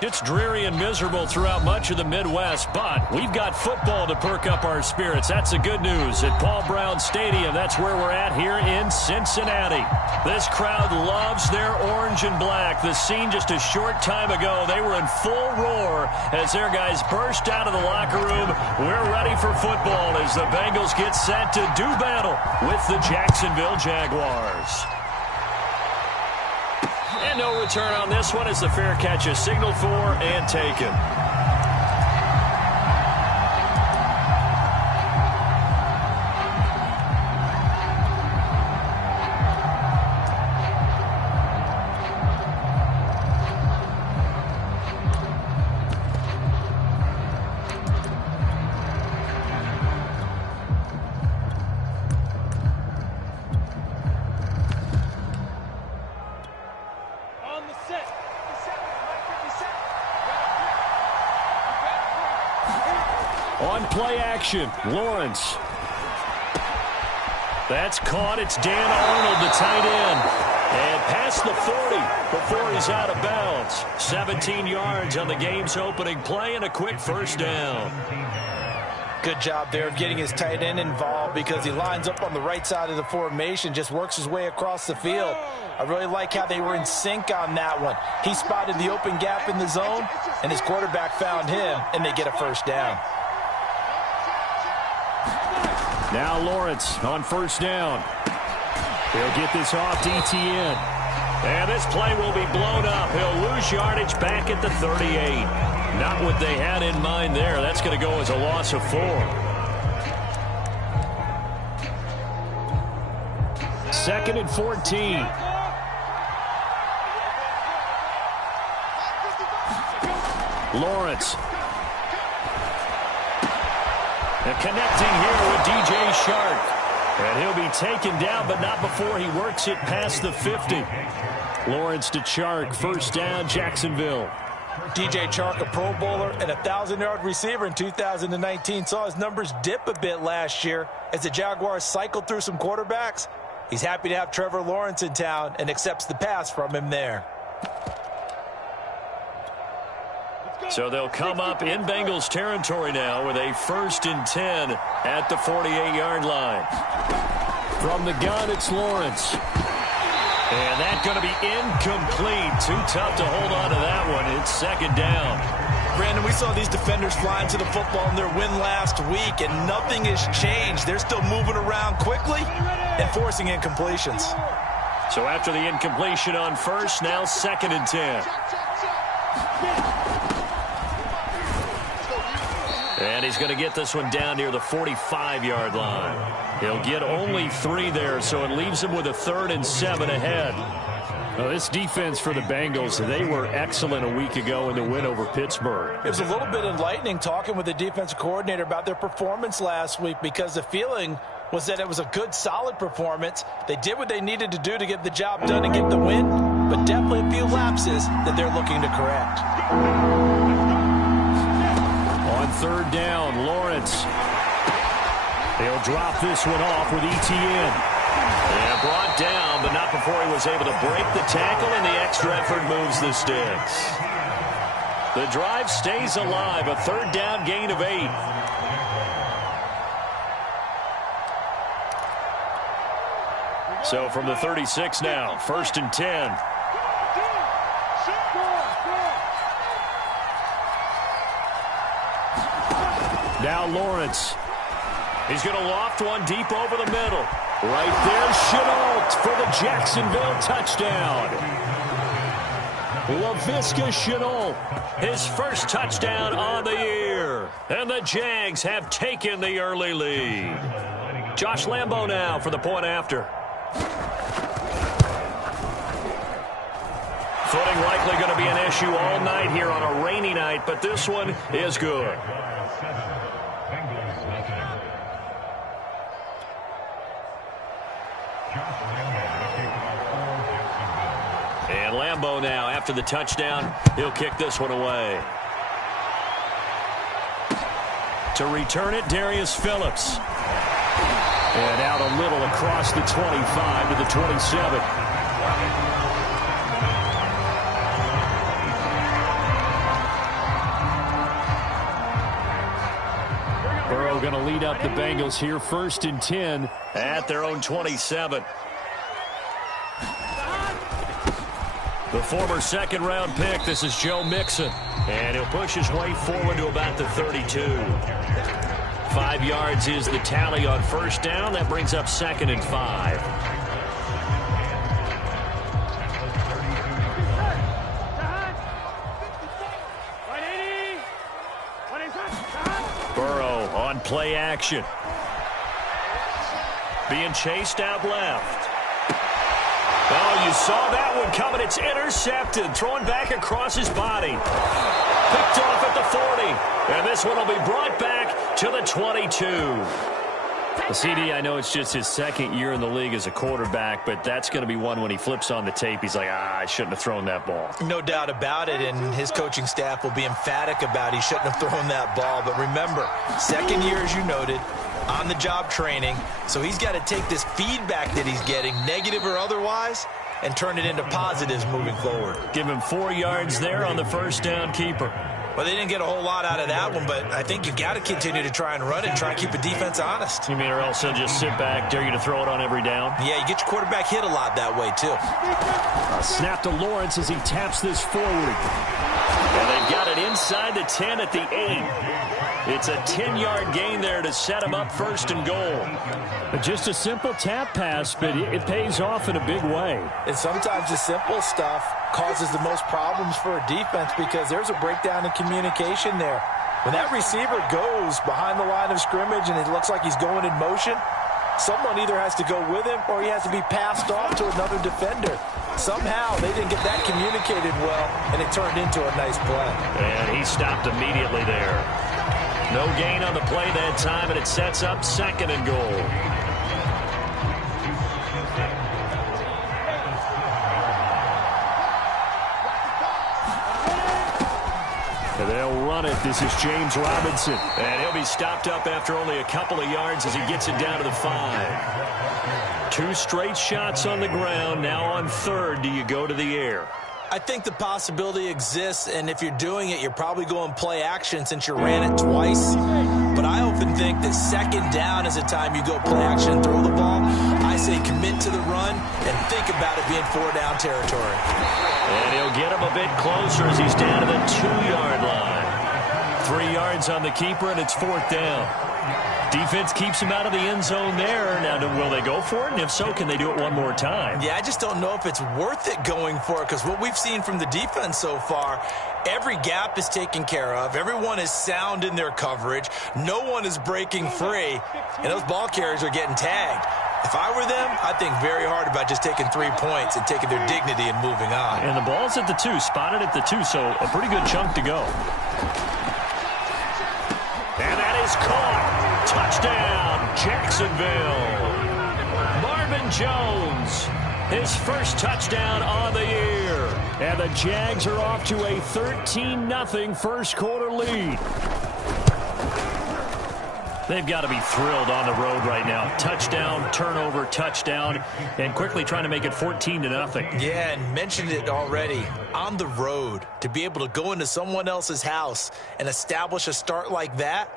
It's dreary and miserable throughout much of the Midwest, but we've got football to perk up our spirits. That's the good news at Paul Brown Stadium. That's where we're at here in Cincinnati. This crowd loves their orange and black. The scene just a short time ago, they were in full roar as their guys burst out of the locker room. We're ready for football as the Bengals get set to do battle with the Jacksonville Jaguars. And no return on this one as the fair catch is signaled for and taken. On play action, Lawrence. That's caught. It's Dan Arnold, the tight end. And past the 40 before he's out of bounds. 17 yards on the game's opening play and a quick first down. Good job there of getting his tight end involved because he lines up on the right side of the formation, just works his way across the field. I really like how they were in sync on that one. He spotted the open gap in the zone, and his quarterback found him, and they get a first down. Now Lawrence on first down. He'll get this off to Etienne. And this play will be blown up. He'll lose yardage back at the 38. Not what they had in mind there. That's going to go as a loss of 4. Second and 14. Lawrence. And connecting here with DJ Chark. And he'll be taken down, but not before he works it past the 50. Lawrence to Chark. First down, Jacksonville. DJ Chark, a Pro Bowler and a 1,000-yard receiver in 2019. Saw his numbers dip a bit last year as the Jaguars cycled through some quarterbacks. He's happy to have Trevor Lawrence in town and accepts the pass from him there. So they'll come up in Bengals territory now with a 1st and 10 at the 48-yard line. From the gun, it's Lawrence. And that's going to be incomplete. Too tough to hold on to that one. It's second down. Brandon, we saw these defenders flying to the football in their win last week, and nothing has changed. They're still moving around quickly and forcing incompletions. So after the incompletion on first, now 2nd and 10. And he's going to get this one down near the 45-yard line. He'll get only 3 there, so it leaves him with a 3rd and 7 ahead. Well, this defense for the Bengals, they were excellent a week ago in the win over Pittsburgh. It was a little bit enlightening talking with the defensive coordinator about their performance last week because the feeling was that it was a good, solid performance. They did what they needed to do to get the job done and get the win, but definitely a few lapses that they're looking to correct. On 3rd down, Lawrence. He'll drop this one off with Etienne. And brought down, but not before he was able to break the tackle, and the extra effort moves the sticks. The drive stays alive, a 3rd down gain of 8. So from the 36 now, 1st and 10. Now Lawrence. He's going to loft one deep over the middle. Right there, Shenault for the Jacksonville touchdown. Laviska Shenault, his first touchdown on the year. And the Jags have taken the early lead. Josh Lambo now for the point after. Footing likely going to be an issue all night here on a rainy night, but this one is good. And Lambo now, after the touchdown, he'll kick this one away. To return it, Darius Phillips. And out a little across the 25 to the 27. Burrow going to lead up the Bengals here, 1st and 10 at their own 27. The former second-round pick, this is Joe Mixon. And he'll push his way forward to about the 32. 5 yards is the tally on 1st down. That brings up 2nd and 5. Burrow on play action. Being chased out left. Oh, you saw that one coming. It's intercepted. Thrown back across his body. Picked off at the 40. And this one will be brought back to the 22. The CD, I know it's just his 2nd year in the league as a quarterback, but that's going to be one when he flips on the tape. He's like, I shouldn't have thrown that ball. No doubt about it, and his coaching staff will be emphatic about he shouldn't have thrown that ball. But remember, 2nd year, as you noted, on-the-job training. So he's got to take this feedback that he's getting, negative or otherwise, and turn it into positives moving forward. Give him 4 yards there on the 1st down keeper. Well, they didn't get a whole lot out of that one, but I think you've got to continue to try and run it and try and keep the defense honest. You mean or else he'll just sit back, dare you to throw it on every down? Yeah, you get your quarterback hit a lot that way, too. A snap to Lawrence as he taps this forward. And they've got it inside the 10 at the 8. It's a 10-yard gain there to set him up 1st and goal. Just a simple tap pass, but it pays off in a big way. And sometimes the simple stuff causes the most problems for a defense because there's a breakdown in communication there. When that receiver goes behind the line of scrimmage and it looks like he's going in motion, someone either has to go with him or he has to be passed off to another defender. Somehow they didn't get that communicated well, and it turned into a nice play. And he stopped immediately there. No gain on the play that time, and it sets up 2nd and goal. And they'll run it. This is James Robinson. And he'll be stopped up after only a couple of yards as he gets it down to the 5. 2 straight shots on the ground. Now on 3rd, do you go to the air? I think the possibility exists, and if you're doing it, you're probably going play action since you ran it twice. But I often think that 2nd down is the time you go play action and throw the ball. I say commit to the run and think about it being 4-down territory. And he'll get him a bit closer as he's down to the 2-yard line. 3 yards on the keeper, and it's 4th down. Defense keeps him out of the end zone there. Now, will they go for it? And if so, can they do it one more time? Yeah, I just don't know if it's worth it going for it because what we've seen from the defense so far, every gap is taken care of. Everyone is sound in their coverage. No one is breaking free. And those ball carriers are getting tagged. If I were them, I'd think very hard about just taking 3 points and taking their dignity and moving on. And the ball's at the 2, spotted at the 2, so a pretty good chunk to go. And that is caught. Touchdown, Jacksonville. Marvin Jones, his first touchdown on the year. And the Jags are off to a 13-0 first quarter lead. They've got to be thrilled on the road right now. Touchdown, turnover, touchdown, and quickly trying to make it 14-0. Yeah, and mentioned it already. On the road, to be able to go into someone else's house and establish a start like that,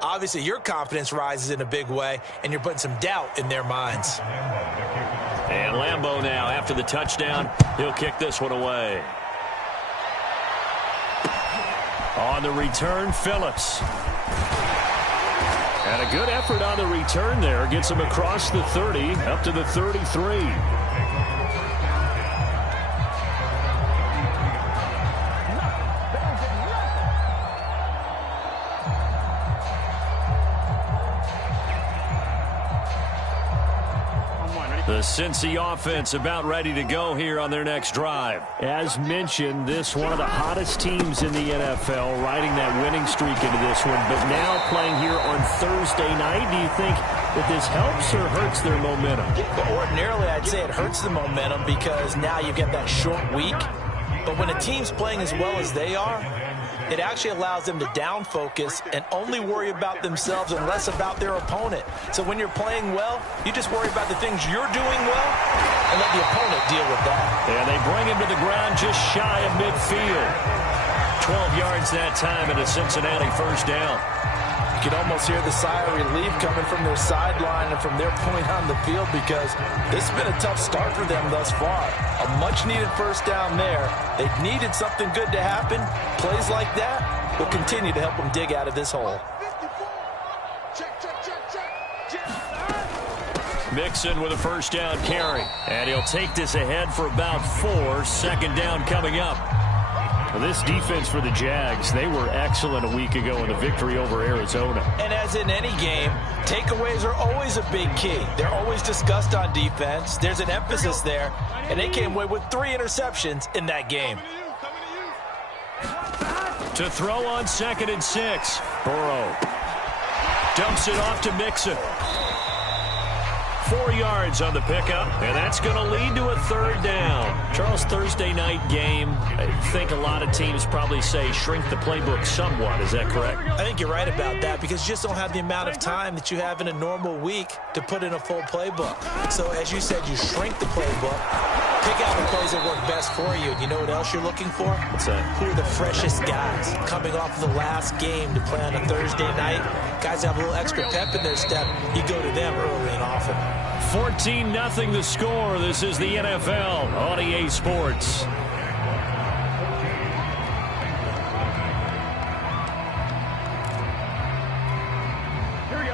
obviously your confidence rises in a big way, and you're putting some doubt in their minds. And Lambeau now, after the touchdown, he'll kick this one away. On the return, Phillips. And a good effort on the return there. Gets him across the 30, up to the 33. The Cincy offense about ready to go here on their next drive. As mentioned, this one of the hottest teams in the NFL, riding that winning streak into this one, but now playing here on Thursday night. Do you think that this helps or hurts their momentum? Well, ordinarily, I'd say it hurts the momentum because now you get that short week. But when a team's playing as well as they are, it actually allows them to down focus and only worry about themselves and less about their opponent. So when you're playing well, you just worry about the things you're doing well and let the opponent deal with that. And they bring him to the ground just shy of midfield. 12 yards that time and a Cincinnati first down. You can almost hear the sigh of relief coming from their sideline and from their point on the field, because this has been a tough start for them thus far. A much-needed first down there. They needed something good to happen. Plays like that will continue to help them dig out of this hole. Mixon with a first down carry. And he'll take this ahead for about 4. Second down coming up. Well, this defense for the Jags, they were excellent a week ago in the victory over Arizona. And as in any game, takeaways are always a big key. They're always discussed on defense. There's an emphasis there, and they came away with 3 interceptions in that game. To throw on 2nd and 6. Burrow dumps it off to Mixon. 4 yards on the pickup, and that's going to lead to a 3rd down. Charles, Thursday night game, I think a lot of teams probably say shrink the playbook somewhat. Is that correct? I think you're right about that, because you just don't have the amount of time that you have in a normal week to put in a full playbook. So as you said, you shrink the playbook, pick out the plays that work best for you. And you know what else you're looking for? What's that? Who are the freshest guys coming off of the last game to play on a Thursday night? Guys have a little extra pep in their step. You go to them early and often. 14-0 the score. This is the NFL on EA Sports.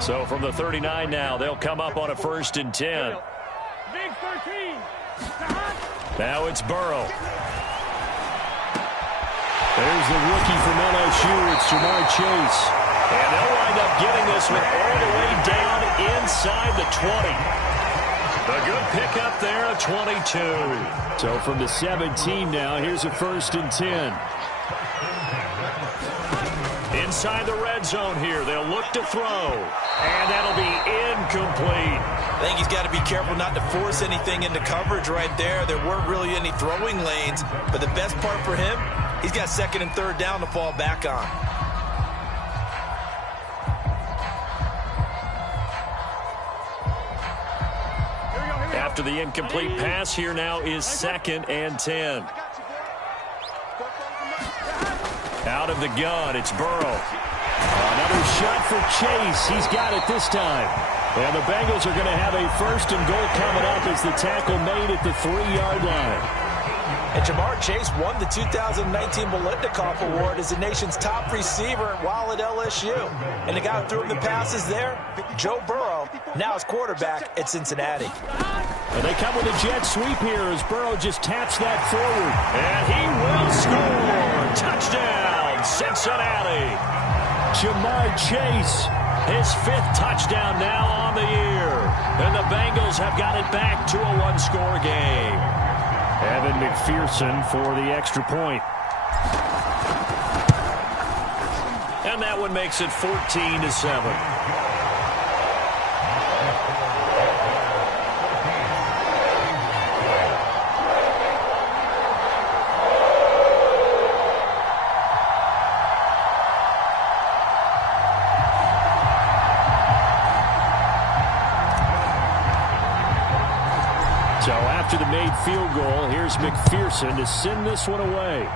So from the 39 now, they'll come up on a 1st and 10. Big 13. Now it's Burrow. There's the rookie from LSU. It's Jamar Chase. And they'll wind up getting this one all the way down inside the 20. A good pickup there of 22. So from the 17 now, here's a 1st and 10. Inside the red zone here. They'll look to throw. And that'll be incomplete. I think he's got to be careful not to force anything into coverage right there. There weren't really any throwing lanes. But the best part for him, he's got 2nd and 3rd down to fall back on. After the incomplete pass, here now is 2nd and 10. Out of the gun, it's Burrow. Another shot for Chase. He's got it this time. And the Bengals are going to have a 1st and goal coming up as the tackle made at the 3-yard line. And Jamar Chase won the 2019 Biletnikoff Award as the nation's top receiver while at LSU. And the guy who threw him the passes there, Joe Burrow, now his quarterback at Cincinnati. And they come with a jet sweep here as Burrow just taps that forward. And he will score. Touchdown, Cincinnati. Jamar Chase. His 5th touchdown now on the year. And the Bengals have got it back to a 1-score game. Evan McPherson for the extra point. And that one makes it 14-7. So after the made field goal, here's McPherson to send this one away.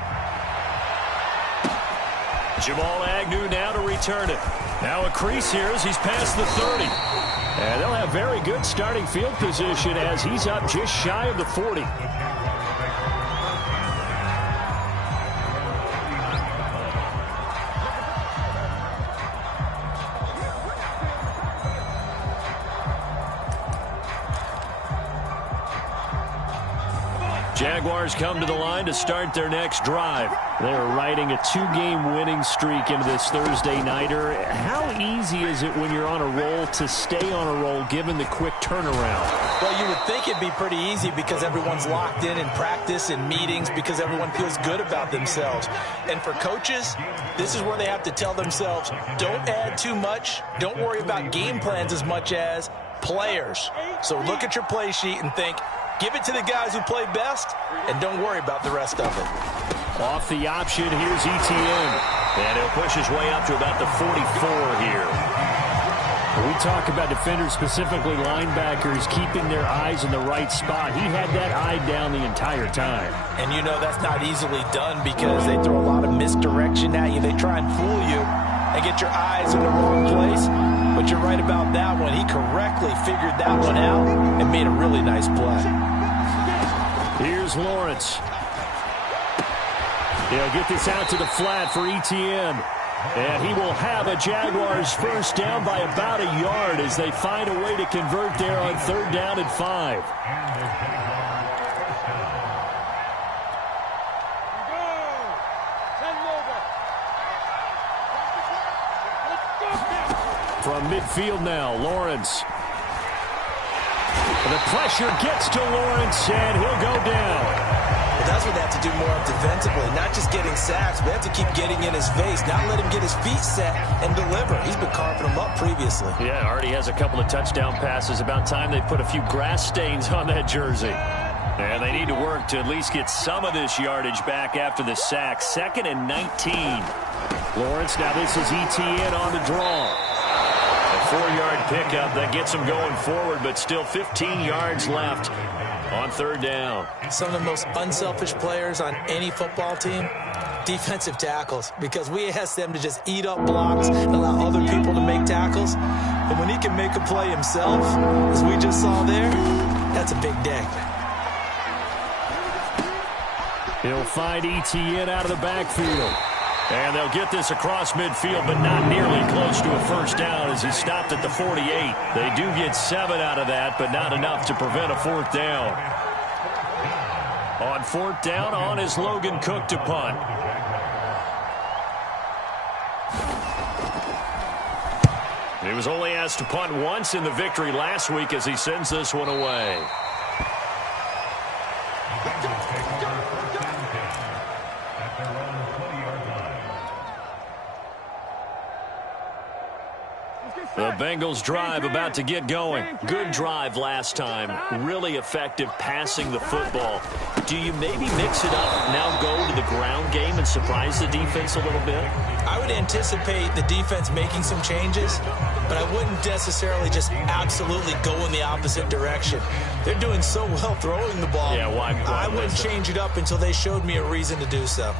Jamal Agnew now to return it. Now a crease here as he's past the 30. And they'll have very good starting field position as he's up just shy of the 40. Jaguars come to the line to start their next drive. They're riding a 2-game winning streak into this Thursday nighter. How easy is it when you're on a roll to stay on a roll given the quick turnaround? Well, you would think it'd be pretty easy because everyone's locked in practice and meetings because everyone feels good about themselves. And for coaches, this is where they have to tell themselves, don't add too much. Don't worry about game plans as much as players. So look at your play sheet and think, give it to the guys who play best, and don't worry about the rest of it. Off the option, here's Etienne. And he'll push his way up to about the 44 here. When we talk about defenders, specifically linebackers, keeping their eyes in the right spot. He had that eye down the entire time. And you know that's not easily done because they throw a lot of misdirection at you. They try and fool you. and get your eyes in the wrong place. But you're right about that one. He correctly figured that one out and made a really nice play. Here's Lawrence. He'll get this out to the flat for Etienne. And he will have a Jaguars first down by about a yard as they find a way to convert there on 3rd down and 5. From midfield now, Lawrence. The pressure gets to Lawrence, and he'll go down. Well, that's what they have to do more of defensively, not just getting sacks, but they have to keep getting in his face, not let him get his feet set and deliver. He's been carving them up previously. Yeah, already has a couple of touchdown passes. About time they put a few grass stains on that jersey. And they need to work to at least get some of this yardage back after the sack. 2nd and 19. Lawrence, now this is Etienne on the draw. A 4-yard pickup that gets him going forward, but still 15 yards left on 3rd down. Some of the most unselfish players on any football team, defensive tackles, because we ask them to just eat up blocks and allow other people to make tackles. But when he can make a play himself, as we just saw there, that's a big day. He'll find Etienne out of the backfield. And they'll get this across midfield, but not nearly close to a first down as he stopped at the 48. They do get 7 out of that, but not enough to prevent a 4th down. On 4th down, on is Logan Cook to punt. He was only asked to punt once in the victory last week as he sends this one away. The Bengals drive about to get going. Good drive last time. Really effective passing the football. Do you maybe mix it up, now go to the ground game and surprise the defense a little bit? I would anticipate the defense making some changes, but I wouldn't necessarily just absolutely go in the opposite direction. They're doing so well throwing the ball. Yeah, why I wouldn't change it up until they showed me a reason to do so.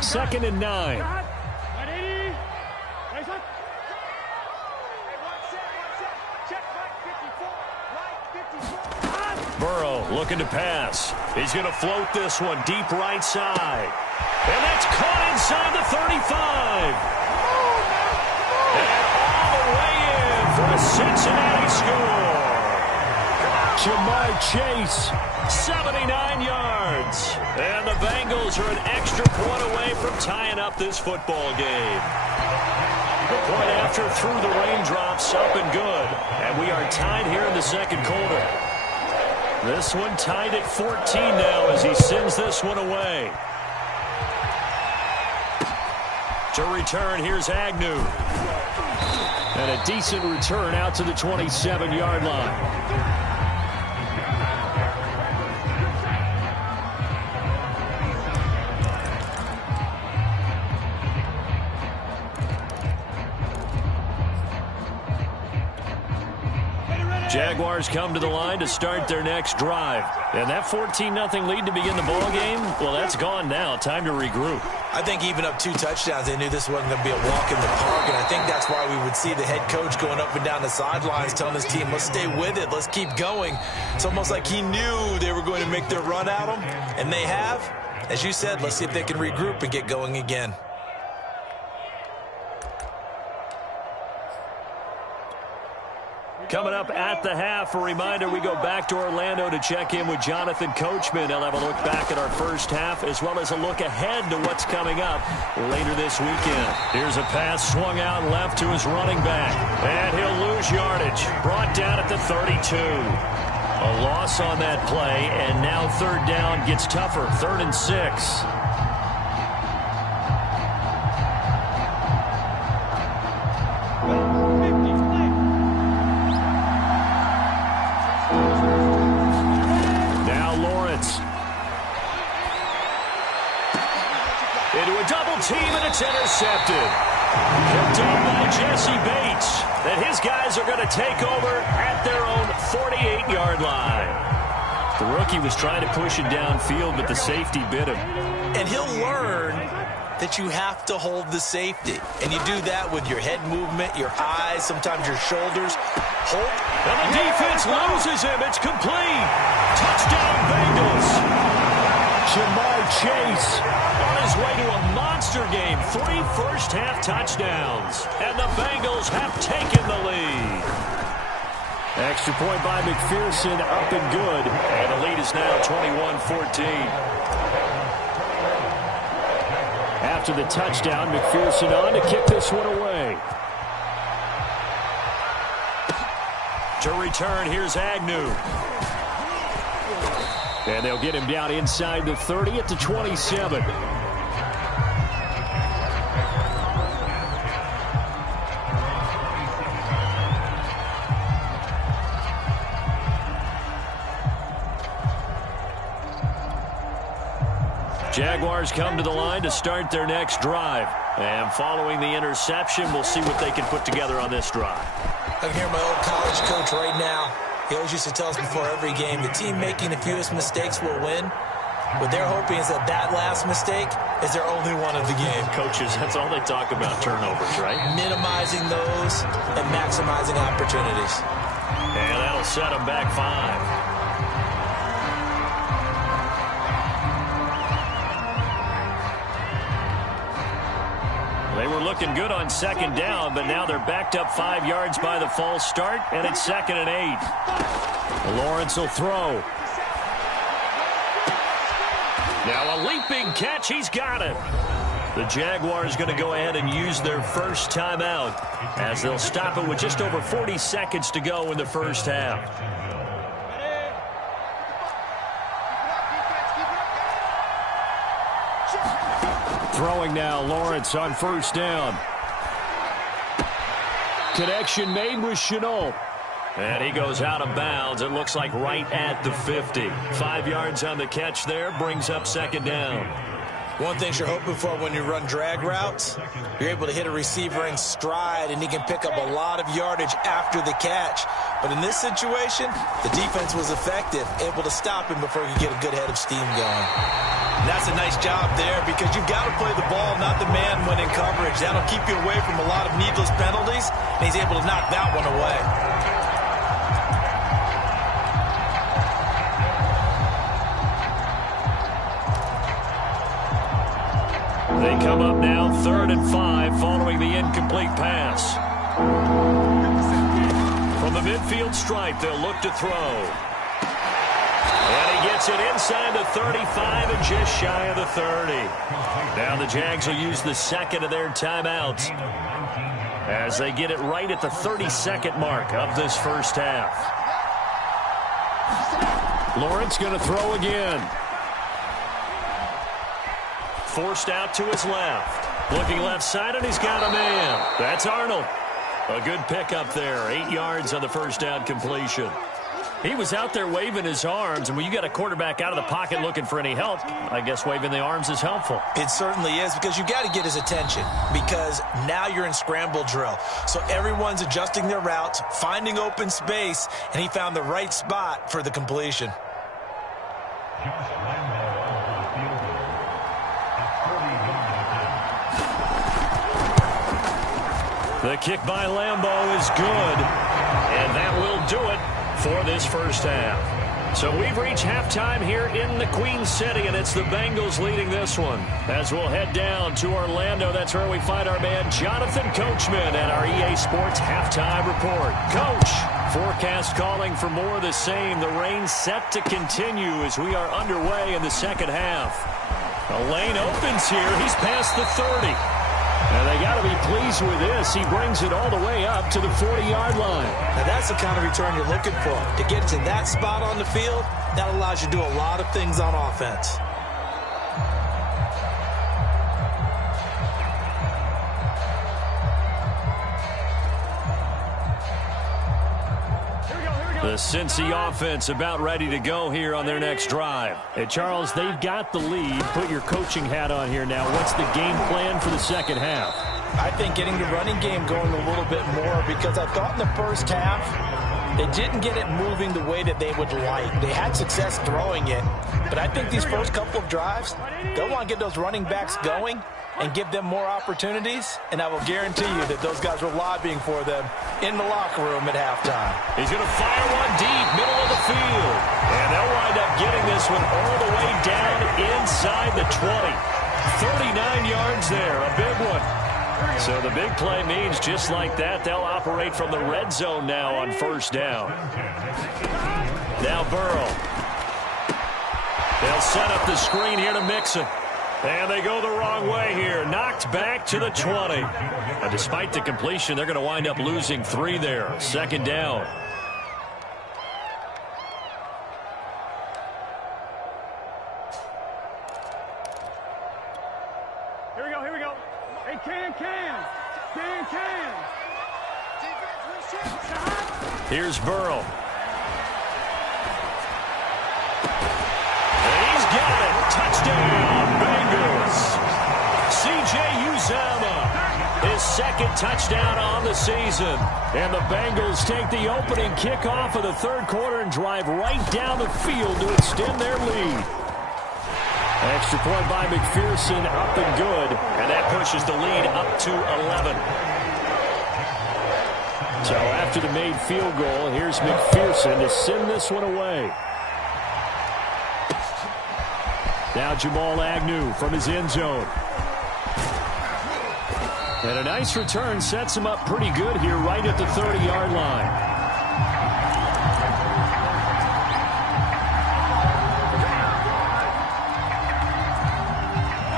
Second and 9. Burrow looking to pass. He's going to float this one deep right side. And that's caught inside the 35. And all the way in for a Cincinnati score. Jamar Chase, 79 yards. And the Bengals are an extra point away from tying up this football game. The point after through the raindrops, up and good. And we are tied here in the 2nd quarter. This one tied at 14 now as he sends this one away. To return, here's Agnew. And a decent return out to the 27-yard line. Jaguars come to the line to start their next drive. And that 14-0 lead to begin the ball game, well, that's gone now. Time to regroup. I think even up 2 touchdowns, they knew this wasn't going to be a walk in the park, and I think that's why we would see the head coach going up and down the sidelines telling his team, let's stay with it, let's keep going. It's almost like he knew they were going to make their run at him, and they have. As you said, let's see if they can regroup and get going again. Coming up at the half, a reminder, we go back to Orlando to check in with Jonathan Coachman. He'll have a look back at our first half as well as a look ahead to what's coming up later this weekend. Here's a pass swung out left to his running back. And he'll lose yardage. Brought down at the 32. A loss on that play, and now 3rd down gets tougher. 3rd and 6. Team, and it's intercepted. Picked up by Jesse Bates. And his guys are going to take over at their own 48-yard line. The rookie was trying to push it downfield, but the safety bit him. And he'll learn that you have to hold the safety. And you do that with your head movement, your eyes, sometimes your shoulders. Hold. And the defense loses him. It's complete. Touchdown, Bengals. Jamar Chase on his way to a monster game. 3 first-half touchdowns. And the Bengals have taken the lead. Extra point by McPherson, up and good. And the lead is now 21-14. After the touchdown, McPherson on to kick this one away. To return, here's Agnew. And they'll get him down inside the 30 at the 27. Jaguars come to the line to start their next drive. And following the interception, we'll see what they can put together on this drive. I can hear my old college coach right now. He always used to tell us before every game, the team making the fewest mistakes will win. What they're hoping is that that last mistake is their only one of the game. Coaches, that's all they talk about, turnovers, right? Minimizing those and maximizing opportunities. And that'll set them back 5. They were looking good on second down, but now they're backed up 5 yards by the false start, and it's 2nd and 8. Lawrence will throw. Now a leaping catch. He's got it. The Jaguars going to go ahead and use their first timeout as they'll stop it with just over 40 seconds to go in the first half. Throwing now, Lawrence on first down. Connection made with Chenault. And he goes out of bounds. It looks like right at the 50. 5 yards on the catch there, brings up 2nd down. One thing you're hoping for when you run drag routes, you're able to hit a receiver in stride, and he can pick up a lot of yardage after the catch. But in this situation, the defense was effective, able to stop him before he could get a good head of steam going. And that's a nice job there because you've got to play the ball, not the man when in coverage. That'll keep you away from a lot of needless penalties, and he's able to knock that one away. They come up now 3rd and 5 following the incomplete pass. From the midfield stripe, they'll look to throw. And he gets it inside the 35 and just shy of the 30. Now the Jags will use the 2nd of their timeouts as they get it right at the 32nd mark of this first half. Lawrence going to throw again. Forced out to his left. Looking left side, and he's got a man. That's Arnold. A good pickup there. 8 yards on the first down completion. He was out there waving his arms, and when you got a quarterback out of the pocket looking for any help, I guess waving the arms is helpful. It certainly is, because you got to get his attention, because now you're in scramble drill. So everyone's adjusting their routes, finding open space, and he found the right spot for the completion. The kick by Lambeau is good, and that will do it for this first half. So we've reached halftime here in the Queen City, and it's the Bengals leading this one. As we'll head down to Orlando, that's where we find our man Jonathan Coachman at our EA Sports Halftime Report. Coach, forecast calling for more of the same. The rain set to continue as we are underway in the second half. The lane opens here. He's past the 30. And they got to be pleased with this. He brings it all the way up to the 40-yard line. Now that's the kind of return you're looking for. To get to that spot on the field, that allows you to do a lot of things on offense. The Cincy offense about ready to go here on their next drive. Hey, Charles, they've got the lead. Put your coaching hat on here now. What's the game plan for the second half? I think getting the running game going a little bit more, because I thought in the first half They didn't get it moving the way that they would like. They had success throwing it, but I think these first couple of drives, they'll want to get those running backs going and give them more opportunities, and I will guarantee you that those guys were lobbying for them in the locker room at halftime. He's going to fire one deep, middle of the field. And they'll wind up getting this one all the way down inside the 20. 39 yards there, a big one. So the big play means just like that, they'll operate from the red zone now on first down. Now Burrow. They'll set up the screen here to Mixon. And they go the wrong way here. Knocked back to the 20. And despite the completion, they're going to wind up losing 3 there. Second down. Here we go. Hey, can. Here's Burrow. And he's got it. Touchdown, Bengals. C.J. Uzomah, his second touchdown on the season. And the Bengals take the opening kickoff of the third quarter and drive right down the field to extend their lead. Extra point by McPherson, up and good. And that pushes the lead up to 11. So after the made field goal, here's McPherson to send this one away. Now Jamal Agnew from his end zone. And a nice return sets him up pretty good here right at the 30-yard line.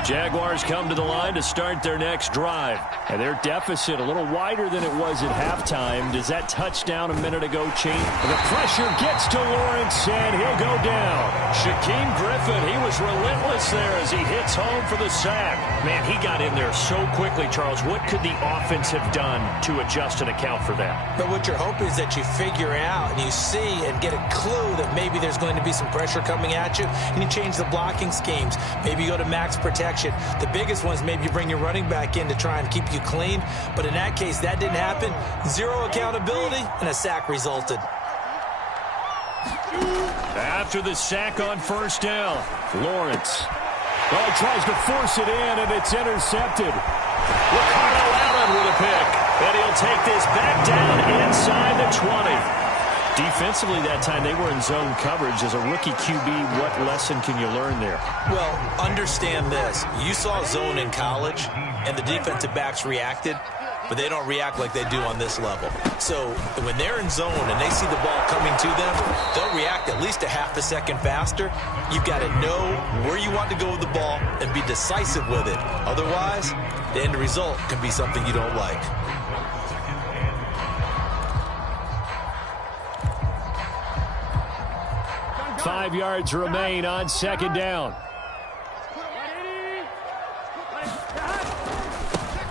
Jaguars come to the line to start their next drive. And their deficit a little wider than it was at halftime. Does that touchdown a minute ago change? The pressure gets to Lawrence, and he'll go down. Shaquem Griffin, he was relentless there as he hits home for the sack. Man, he got in there so quickly, Charles. What could the offense have done to adjust and account for that? But what you're hoping is that you figure out and you see and get a clue that maybe there's going to be some pressure coming at you, and you change the blocking schemes. Maybe you go to max protection. The biggest one is maybe you bring your running back in to try and keep you clean. But in that case, that didn't happen. Zero accountability, and a sack resulted. After the sack on first down, Lawrence. Oh, he tries to force it in, and it's intercepted. Ricardo Allen with a pick. And he'll take this back down inside the 20. Defensively that time, they were in zone coverage. As a rookie QB, what lesson can you learn there? Well, understand this. You saw zone in college, and the defensive backs reacted, but they don't react like they do on this level. So when they're in zone and they see the ball coming to them, they'll react at least a half a second faster. You've got to know where you want to go with the ball and be decisive with it. Otherwise, the end result can be something you don't like. Five yards remain on second down.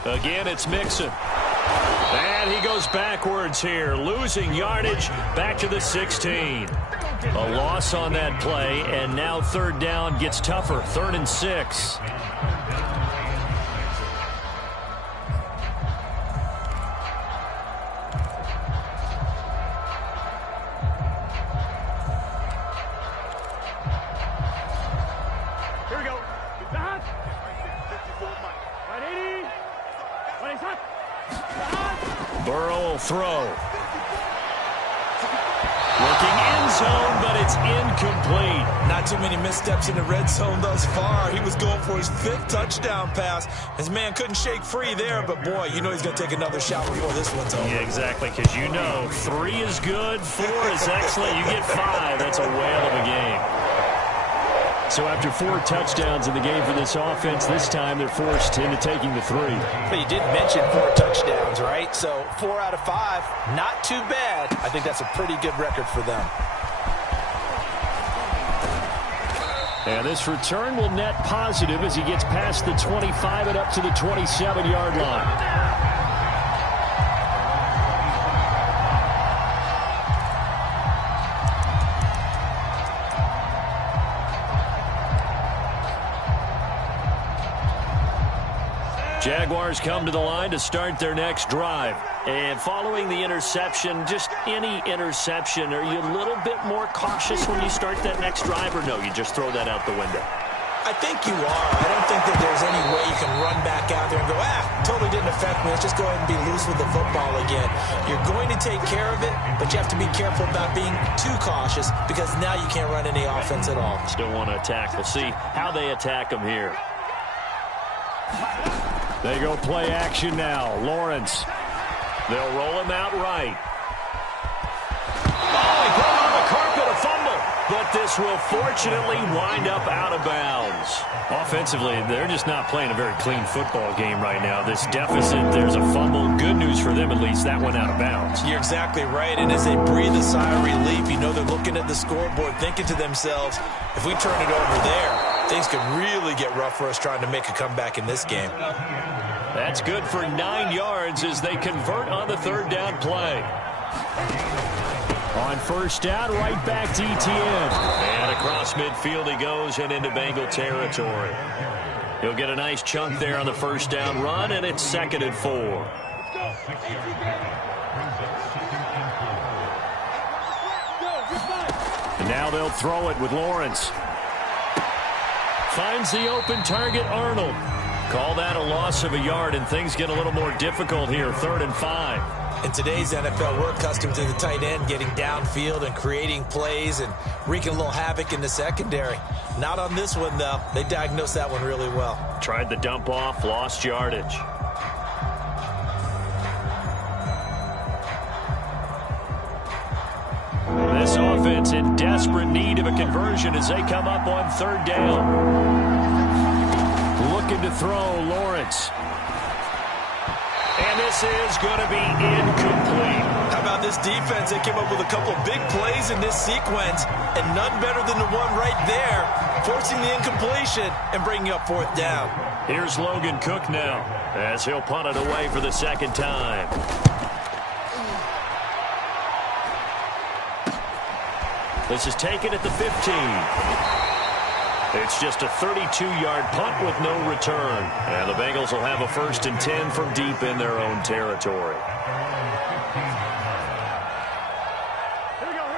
Again, it's Mixon. And he goes backwards here, losing yardage back to the 16. A loss on that play, and now third down gets tougher. 3rd and 6. Burrow will throw. Looking end zone, but it's incomplete. Not too many missteps in the red zone thus far. He was going for his 5th touchdown pass. His man couldn't shake free there, but boy, you know he's going to take another shot before this one's over. Yeah, exactly, because you know 3 is good, 4 is excellent. You get 5. That's a whale of a game. So after 4 touchdowns in the game for this offense, this time they're forced into taking the 3. But you did mention 4 touchdowns, right? So 4 out of 5, not too bad. I think that's a pretty good record for them. And this return will net positive as he gets past the 25 and up to the 27-yard line. Jaguars come to the line to start their next drive. And following the interception, just any interception, are you a little bit more cautious when you start that next drive, or no, you just throw that out the window? I think you are. I don't think that there's any way you can run back out there and go, totally didn't affect me. Let's just go ahead and be loose with the football again. You're going to take care of it, but you have to be careful about being too cautious because now you can't run any offense at all. Still want to attack. We'll see how they attack them here. They go play action now. Lawrence. They'll roll him out right. Oh, he put him on the carpet, a fumble. But this will fortunately wind up out of bounds. Offensively, they're just not playing a very clean football game right now. This deficit, there's a fumble. Good news for them, at least. That went out of bounds. You're exactly right. And as they breathe a sigh of relief, you know they're looking at the scoreboard, thinking to themselves, if we turn it over there, things could really get rough for us trying to make a comeback in this game. That's good for 9 yards as they convert on the third down play. On first down, right back to ETN. And across midfield he goes and into Bengal territory. He'll get a nice chunk there on the first down run, and it's 2nd and 4. And now they'll throw it with Lawrence. Finds the open target, Arnold. Call that a loss of a yard, and things get a little more difficult here, 3rd and 5. In today's NFL, we're accustomed to the tight end getting downfield and creating plays and wreaking a little havoc in the secondary. Not on this one, though. They diagnosed that one really well. Tried the dump off, lost yardage. This offense in desperate need of a conversion as they come up on 3rd down. Looking to throw, Lawrence. And this is going to be incomplete. How about this defense? They came up with a couple big plays in this sequence, and none better than the one right there, forcing the incompletion and bringing up 4th down. Here's Logan Cook now, as he'll punt it away for the 2nd time. This is taken at the 15. It's just a 32-yard punt with no return. And the Bengals will have a 1st and 10 from deep in their own territory.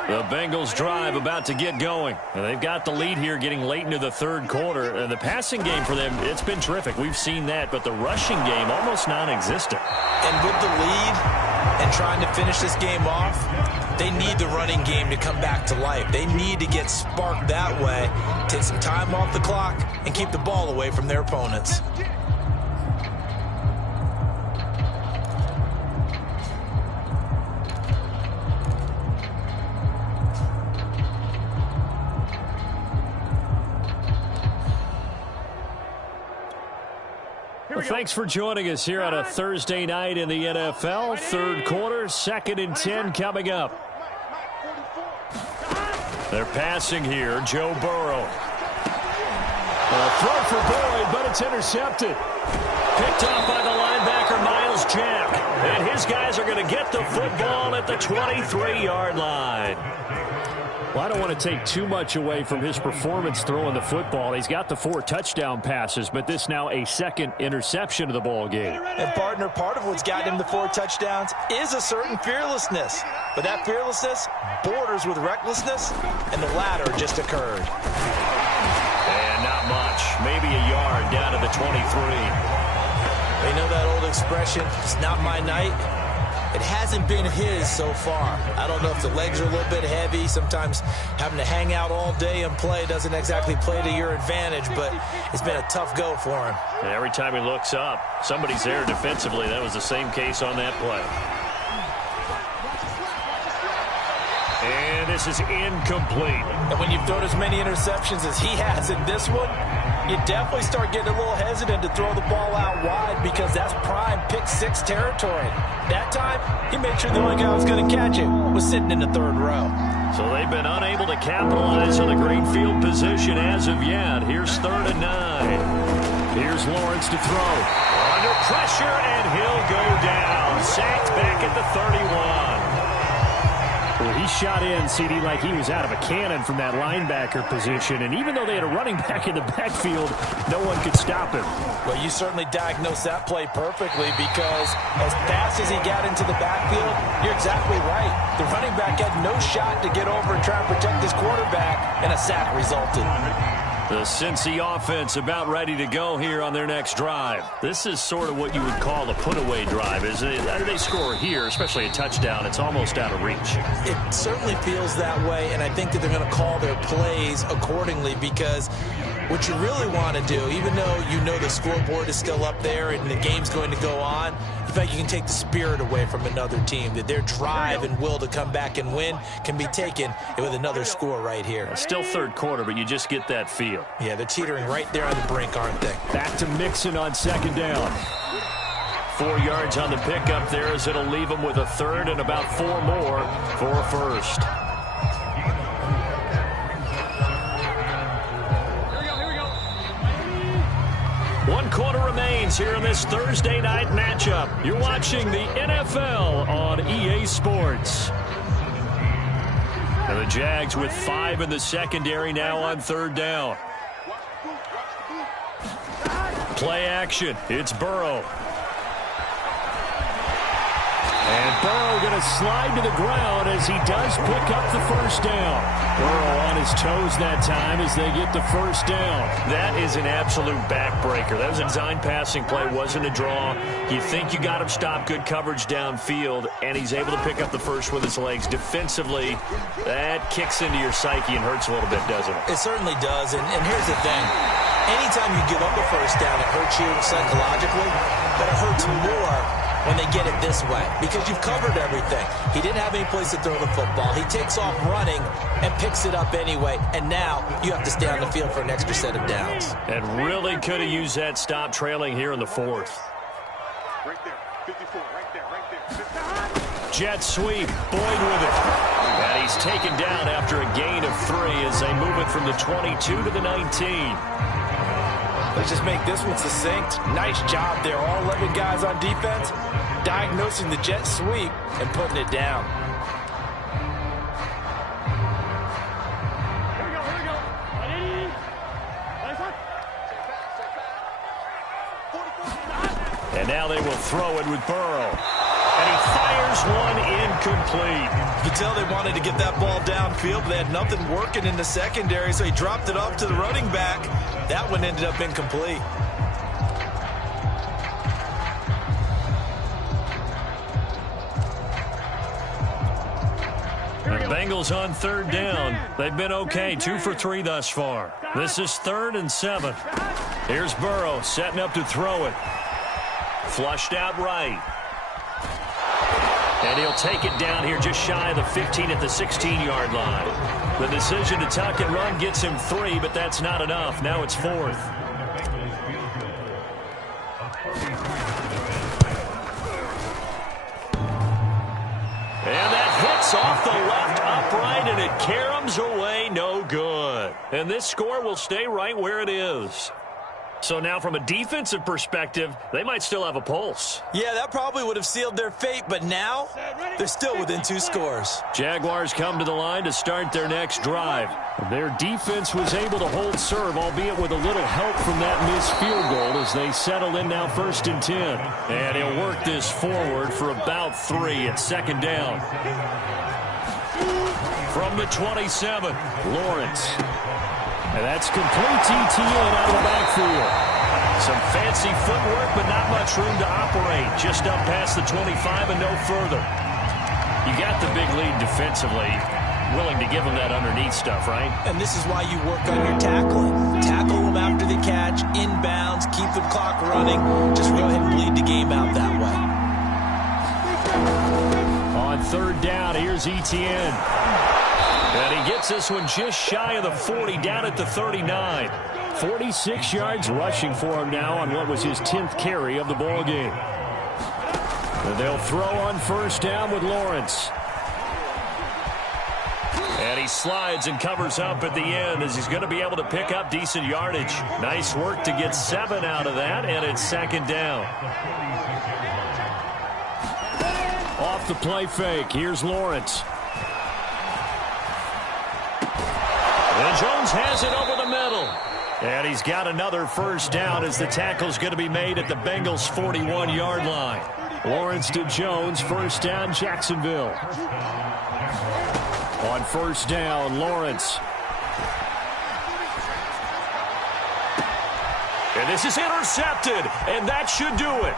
The Bengals drive about to get going. And they've got the lead here getting late into the 3rd quarter. And the passing game for them, it's been terrific. We've seen that. But the rushing game, almost non-existent. And with the lead and trying to finish this game off, they need the running game to come back to life. They need to get sparked that way, take some time off the clock, and keep the ball away from their opponents. Well, thanks for joining us here on a Thursday night in the NFL. 3rd quarter, 2nd and 10 coming up. They're passing here. Joe Burrow. A throw for Boyd, but it's intercepted. Picked off by the linebacker, Miles Jack. And his guys are going to get the football at the 23-yard line. Well, I don't want to take too much away from his performance throwing the football. He's got the 4 touchdown passes, but this now a 2nd interception of the ball game. And, partner, part of what's gotten him the 4 touchdowns is a certain fearlessness. But that fearlessness borders with recklessness, and the latter just occurred. And not much. Maybe a yard down to the 23. You know that old expression, it's not my night? It hasn't been his so far. I don't know if the legs are a little bit heavy. Sometimes having to hang out all day and play doesn't exactly play to your advantage, but it's been a tough go for him. And every time he looks up, somebody's there defensively. That was the same case on that play. And this is incomplete. And when you've thrown as many interceptions as he has in this one, you definitely start getting a little hesitant to throw the ball out wide because that's prime pick-6 territory. That time, he made sure the only guy who was going to catch it was sitting in the 3rd row. So they've been unable to capitalize on the great field position as of yet. Here's 3rd and 9. Here's Lawrence to throw. Under pressure, and he'll go down. Sacked back at the 31. Well, he shot in, CD, like he was out of a cannon from that linebacker position. And even though they had a running back in the backfield, no one could stop him. Well, you certainly diagnosed that play perfectly because as fast as he got into the backfield, you're exactly right. The running back had no shot to get over and try and protect his quarterback, and a sack resulted. The Cincy offense about ready to go here on their next drive. This is sort of what you would call a put-away drive, isn't it? How do they score here, especially a touchdown? It's almost out of reach. It certainly feels that way, and I think that they're going to call their plays accordingly because what you really want to do, even though you know the scoreboard is still up there and the game's going to go on, in fact, you can take the spirit away from another team, that their drive and will to come back and win can be taken with another score right here. Still third quarter, but you just get that feel. Yeah, they're teetering right there on the brink, aren't they? Back to Mixon on second down. 4 yards on the pickup there as it'll leave them with a third and about 4 more for a first. One quarter remains here in this Thursday night matchup. You're watching the NFL on EA Sports. And the Jags with 5 in the secondary now on third down. Play action. It's Burrow. And Burrow going to slide to the ground as he does pick up the first down. Burrow on his toes that time as they get the first down. That is an absolute backbreaker. That was a design passing play, wasn't a draw. You think you got him stopped, good coverage downfield, and he's able to pick up the first with his legs. Defensively, that kicks into your psyche and hurts a little bit, doesn't it? It certainly does, and here's the thing. Anytime you give up a first down, it hurts you psychologically, but it hurts more when they get it this way because you've covered everything. He didn't have any place to throw the football. He takes off running and picks it up anyway, and now you have to stay on the field for an extra set of downs. And really could have used that stop trailing here in the fourth. Right there, 54, right there. Jet sweep, Boyd with it. And he's taken down after a gain of 3 as they move it from the 22 to the 19. Let's just make this one succinct. Nice job there. All 11 guys on defense diagnosing the jet sweep and putting it down. Here we go. Ready? And now they will throw it with Burrow. And he fires one incomplete. You can tell they wanted to get that ball downfield, but they had nothing working in the secondary, so he dropped it off to the running back. That one ended up incomplete. The Bengals on third down. They've been okay, 2 for 3 thus far. This is 3rd and 7. Here's Burrow setting up to throw it. Flushed out right. And he'll take it down here just shy of the 15 at the 16-yard line. The decision to tuck and run gets him 3, but that's not enough. Now it's 4th. And that hits off the left upright, and it caroms away no good. And this score will stay right where it is. So now from a defensive perspective, they might still have a pulse. Yeah, that probably would have sealed their fate, but now they're still within 2 scores. Jaguars come to the line to start their next drive. Their defense was able to hold serve, albeit with a little help from that missed field goal as they settle in now 1st and 10. And he'll work this forward for about 3 at 2nd down. From the 27, Lawrence. And that's complete ETN out of the backfield. Some fancy footwork, but not much room to operate. Just up past the 25 and no further. You got the big lead defensively. Willing to give them that underneath stuff, right? And this is why you work on your tackling. Tackle them after the catch, inbounds, keep the clock running. Just go ahead and bleed the game out that way. On third down, here's ETN. And he gets this one just shy of the 40, down at the 39. 46 yards rushing for him now on what was his 10th carry of the ball game. And they'll throw on first down with Lawrence. And he slides and covers up at the end as he's going to be able to pick up decent yardage. Nice work to get 7 out of that, and it's 2nd down. Off the play fake, here's Lawrence. And Jones has it over the middle. And he's got another first down as the tackle's going to be made at the Bengals' 41-yard line. Lawrence to Jones, first down, Jacksonville. On first down, Lawrence. And this is intercepted, and that should do it.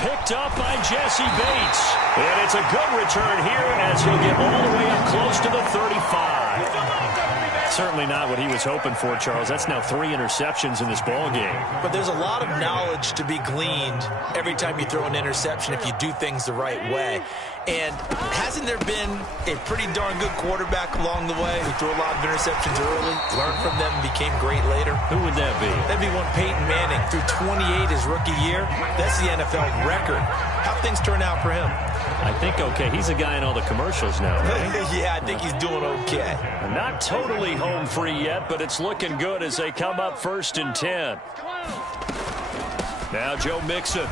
Picked up by Jesse Bates. And it's a good return here as he'll get all the way up close to the 35. Certainly not what he was hoping for, Charles. That's now 3 interceptions in this ball game. But there's a lot of knowledge to be gleaned every time you throw an interception if you do things the right way. And hasn't there been a pretty darn good quarterback along the way who threw a lot of interceptions early, learned from them, and became great later? Who would that be? That'd be one Peyton Manning. Threw 28 his rookie year. That's the NFL record. How things turn out for him? I think okay. He's a guy in all the commercials now, right? Yeah, I think he's doing okay. Not totally home free yet, but it's looking good as they come up 1st and 10. Now Joe Mixon.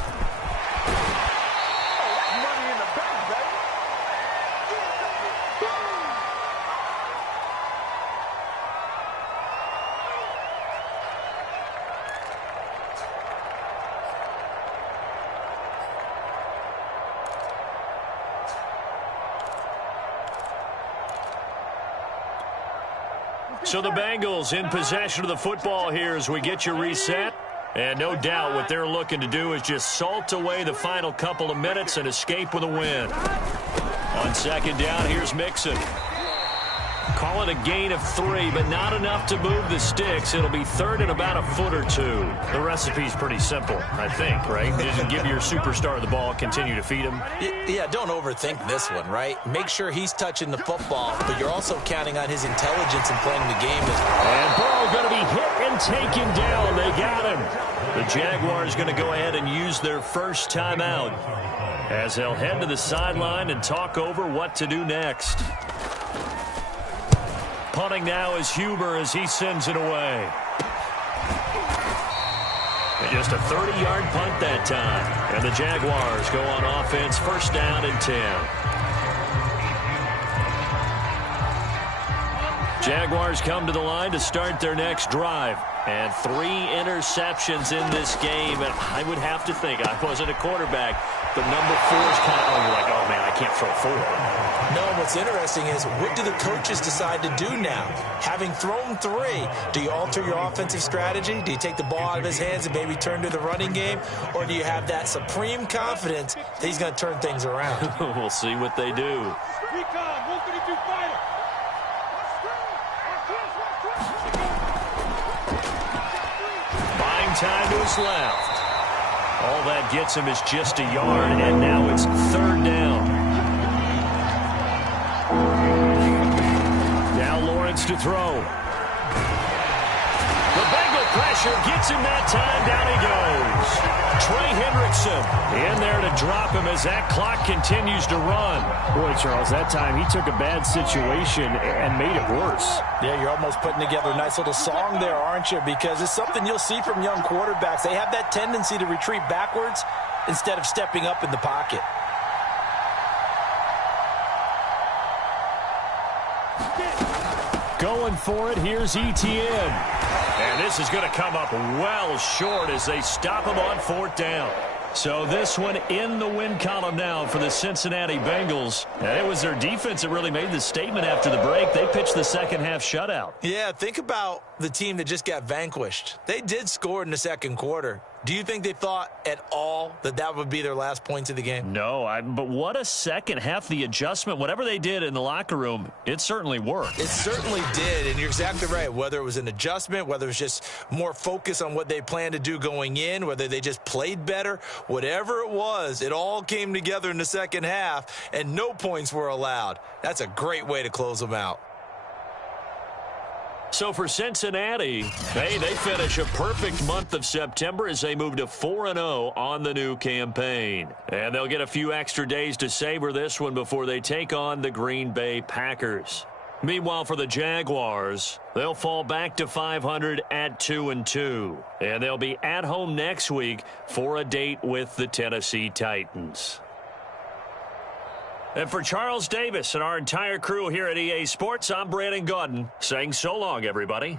So the Bengals in possession of the football here as we get you reset. And no doubt what they're looking to do is just salt away the final couple of minutes and escape with a win. On second down, here's Mixon. Call it a gain of 3, but not enough to move the sticks. It'll be 3rd and about a foot or 2. The recipe's pretty simple, I think, right? Just give your superstar the ball, continue to feed him. Yeah, don't overthink this one, right? Make sure he's touching the football, but you're also counting on his intelligence in playing the game. And Burrow going to be hit and taken down. They got him. The Jaguars going to go ahead and use their first timeout as they'll head to the sideline and talk over what to do next. Punting now is Huber as he sends it away. And just a 30-yard punt that time. And the Jaguars go on offense, first down and 10. Jaguars come to the line to start their next drive. And 3 interceptions in this game. And I would have to think, I wasn't a quarterback, but number 4 is kind of, you're like, oh, man, I can't throw 4. No, what's interesting is what do the coaches decide to do now? Having thrown 3, do you alter your offensive strategy? Do you take the ball out of his hands and maybe turn to the running game? Or do you have that supreme confidence that he's going to turn things around? We'll see what they do. Buying time to his left. All that gets him is just a yard, and now it's 3rd down. Now Lawrence to throw. The Bengal pressure gets him that time. Down he goes. Trey Hendrickson in there to drop him as that clock continues to run. Boy, Charles, that time he took a bad situation and made it worse. Yeah, you're almost putting together a nice little song there, aren't you? Because it's something you'll see from young quarterbacks. They have that tendency to retreat backwards instead of stepping up in the pocket. Going for it, here's Etienne. And this is going to come up well short as they stop him on 4th down. So this one in the win column now for the Cincinnati Bengals. And it was their defense that really made the statement after the break. They pitched the second half shutout. Yeah, think about the team that just got vanquished. They did score in the second quarter. Do you think they thought at all that that would be their last points of the game? No, but what a second half. The adjustment, whatever they did in the locker room, it certainly worked. It certainly did, and you're exactly right. Whether it was an adjustment, whether it was just more focus on what they planned to do going in, whether they just played better, whatever it was, it all came together in the second half, and no points were allowed. That's a great way to close them out. So for Cincinnati, they finish a perfect month of September as they move to 4-0 on the new campaign. And they'll get a few extra days to savor this one before they take on the Green Bay Packers. Meanwhile, for the Jaguars, they'll fall back to 500 at 2-2. And they'll be at home next week for a date with the Tennessee Titans. And for Charles Davis and our entire crew here at EA Sports, I'm Brandon Gaudin saying so long, everybody.